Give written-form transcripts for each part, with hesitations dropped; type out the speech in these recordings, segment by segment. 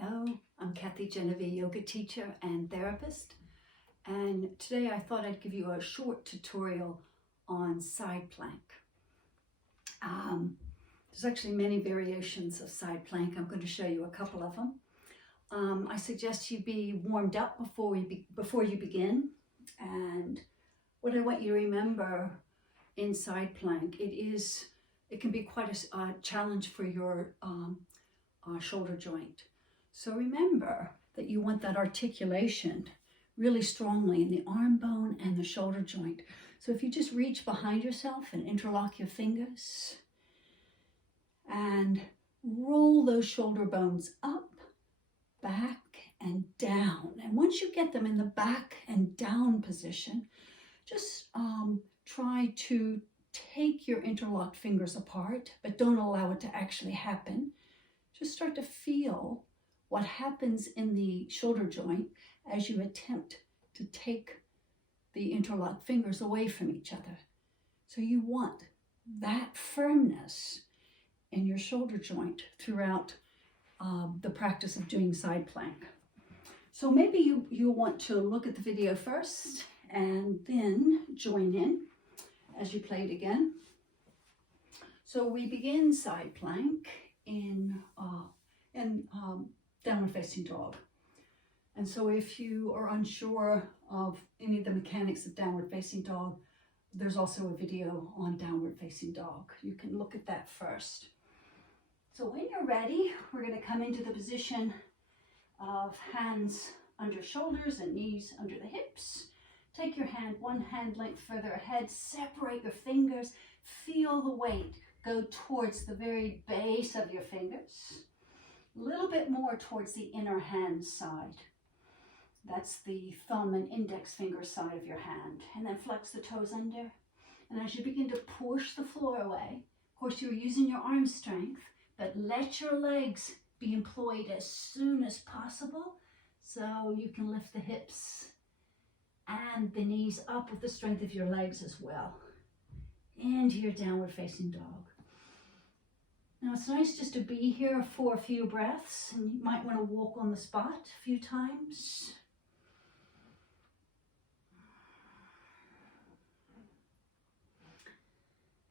Hello, I'm Kathy Genevieve, yoga teacher and therapist, and today I thought I'd give you a short tutorial on side plank. There's actually many variations of side plank. I'm going to show you a couple of them. I suggest you be warmed up before you begin, and what I want you to remember in side plank, it can be quite a challenge for your shoulder joint. So remember that you want that articulation really strongly in the arm bone and the shoulder joint. So if you just reach behind yourself and interlock your fingers and roll those shoulder bones up, back, and down. And once you get them in the back and down position, just try to take your interlocked fingers apart, but don't allow it to actually happen. Just start to feel what happens in the shoulder joint as you attempt to take the interlocked fingers away from each other. So you want that firmness in your shoulder joint throughout the practice of doing side plank. So maybe you want to look at the video first and then join in as you play it again. So we begin side plank in downward facing dog. And so if you are unsure of any of the mechanics of downward facing dog, there's also a video on downward facing dog. You can look at that first. So when you're ready, we're going to come into the position of hands under shoulders and knees under the hips. Take your hand one hand length further ahead, separate your fingers, feel the weight go towards the very base of your fingers. A little bit more towards the inner hand side. That's the thumb and index finger side of your hand. And then flex the toes under. And as you begin to push the floor away, of course you're using your arm strength, but let your legs be employed as soon as possible so you can lift the hips and the knees up with the strength of your legs as well. Into your downward facing dog. Now it's nice just to be here for a few breaths, and you might want to walk on the spot a few times.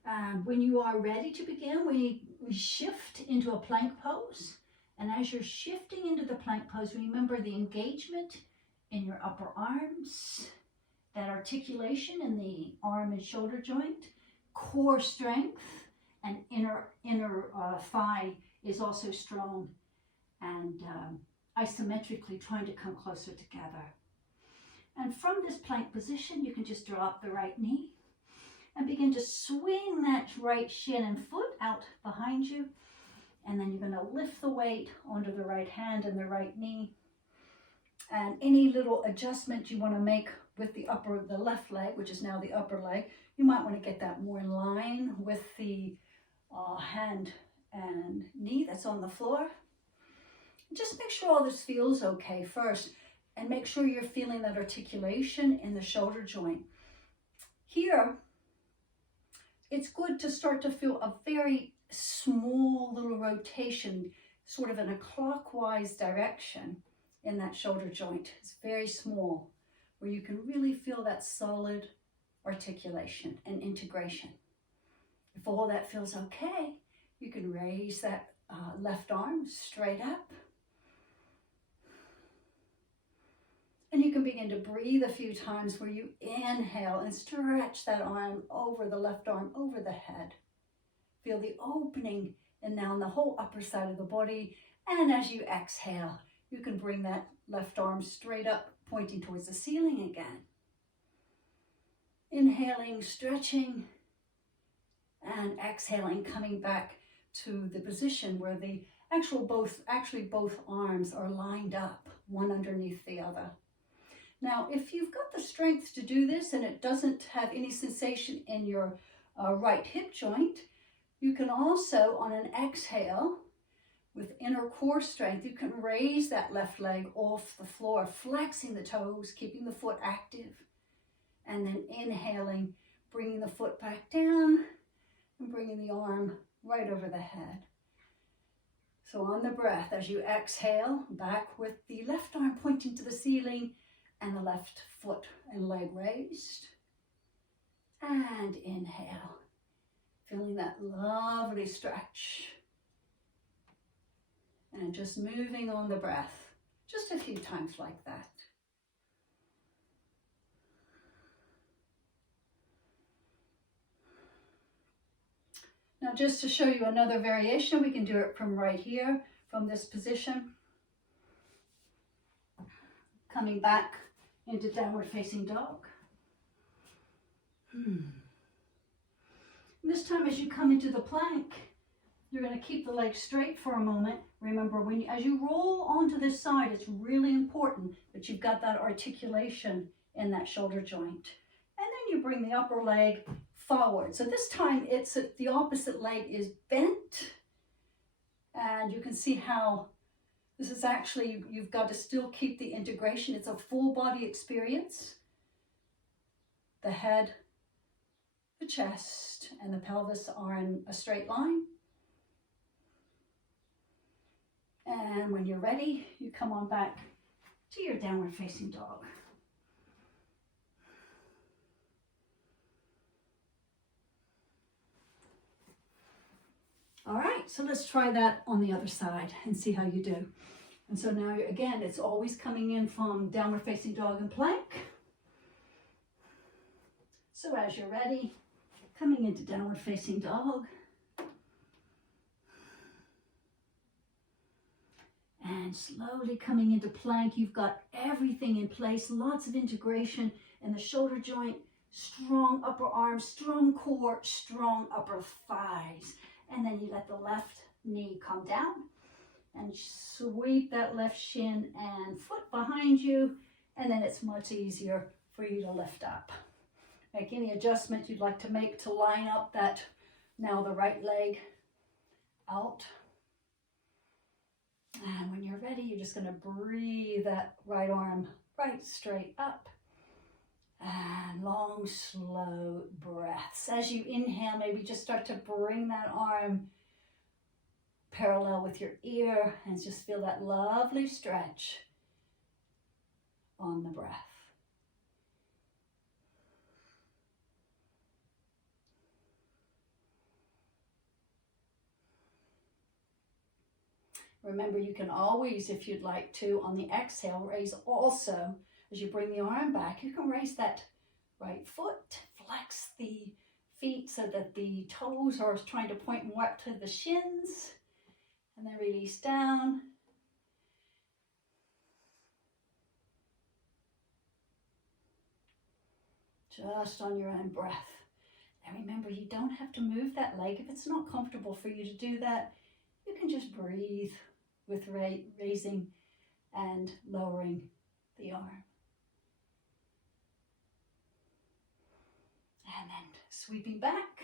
And when you are ready to begin, we shift into a plank pose. And as you're shifting into the plank pose, remember the engagement in your upper arms, that articulation in the arm and shoulder joint, core strength, and inner thigh is also strong and isometrically trying to come closer together. And from this plank position, you can just drop the right knee and begin to swing that right shin and foot out behind you. And then you're going to lift the weight onto the right hand and the right knee. And any little adjustment you want to make with the left leg, which is now the upper leg, you might want to get that more in line with the hand and knee that's on the floor. Just make sure all this feels okay first, and make sure you're feeling that articulation in the shoulder joint. Here, it's good to start to feel a very small little rotation, sort of in a clockwise direction in that shoulder joint. It's very small, where you can really feel that solid articulation and integration. If all that feels okay, you can raise that left arm straight up. And you can begin to breathe a few times where you inhale and stretch that arm over the left arm over the head. Feel the opening and now in the whole upper side of the body. And as you exhale, you can bring that left arm straight up, pointing towards the ceiling again. Inhaling, stretching, and exhaling, coming back to the position where the both arms are lined up, one underneath the other. Now, if you've got the strength to do this and it doesn't have any sensation in your right hip joint, you can also, on an exhale, with inner core strength, you can raise that left leg off the floor, flexing the toes, keeping the foot active, and then inhaling, bringing the foot back down and bringing the arm right over the head. So on the breath, as you exhale, back with the left arm pointing to the ceiling and the left foot and leg raised. And inhale, feeling that lovely stretch. And just moving on the breath, just a few times like that. Now just to show you another variation, we can do it from right here, from this position. Coming back into downward facing dog. This time as you come into the plank, you're going to keep the legs straight for a moment. Remember, as you roll onto this side, it's really important that you've got that articulation in that shoulder joint. And then you bring the upper leg forward. So this time the opposite leg is bent. And you can see how this is actually, you've got to still keep the integration. It's a full body experience. The head, the chest, and the pelvis are in a straight line. And when you're ready, you come on back to your downward facing dog. All right, so let's try that on the other side and see how you do. And so now, again, it's always coming in from downward facing dog and plank. So as you're ready, coming into downward facing dog. And slowly coming into plank. You've got everything in place, lots of integration in the shoulder joint, strong upper arms, strong core, strong upper thighs. And then you let the left knee come down and sweep that left shin and foot behind you. And then it's much easier for you to lift up. Make any adjustment you'd like to make to line up that, now the right leg out. And when you're ready, you're just going to breathe that right arm right straight up. And long, slow breaths. As you inhale, maybe just start to bring that arm parallel with your ear and just feel that lovely stretch on the breath. Remember, you can always, if you'd like to, on the exhale, raise also. As you bring the arm back, you can raise that right foot, flex the feet so that the toes are trying to point more up to the shins, and then release down. Just on your own breath. And remember, you don't have to move that leg. If it's not comfortable for you to do that, you can just breathe with raising and lowering the arm. And then sweeping back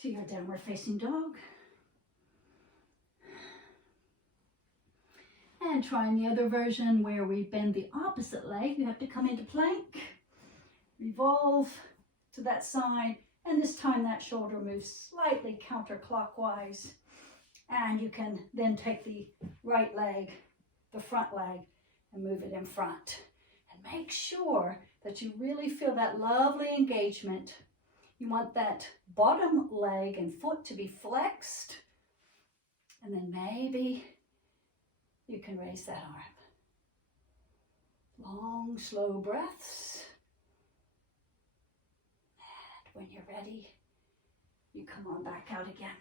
to your downward facing dog. And trying the other version where we bend the opposite leg. You have to come into plank, revolve to that side, and this time that shoulder moves slightly counterclockwise. And you can then take the right leg, the front leg, and move it in front. And make sure that you really feel that lovely engagement. You want that bottom leg and foot to be flexed. And then maybe you can raise that arm. Long, slow breaths. And when you're ready, you come on back out again.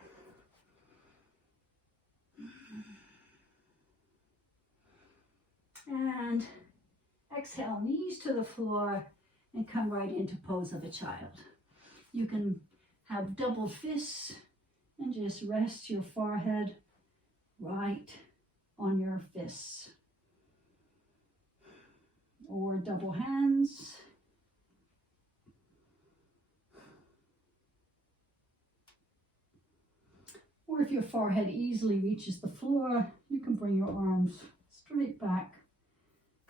And exhale, knees to the floor and come right into pose of a child. You can have double fists and just rest your forehead right on your fists. Or double hands. Or if your forehead easily reaches the floor, you can bring your arms straight back,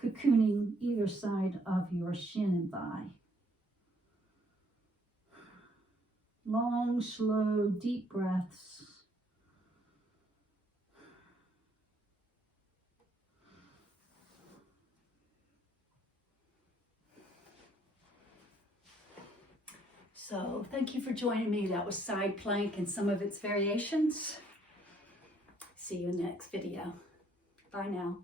cocooning either side of your shin and thigh. Long, slow, deep breaths. So thank you for joining me. That was side plank and some of its variations. See you in the next video. Bye now.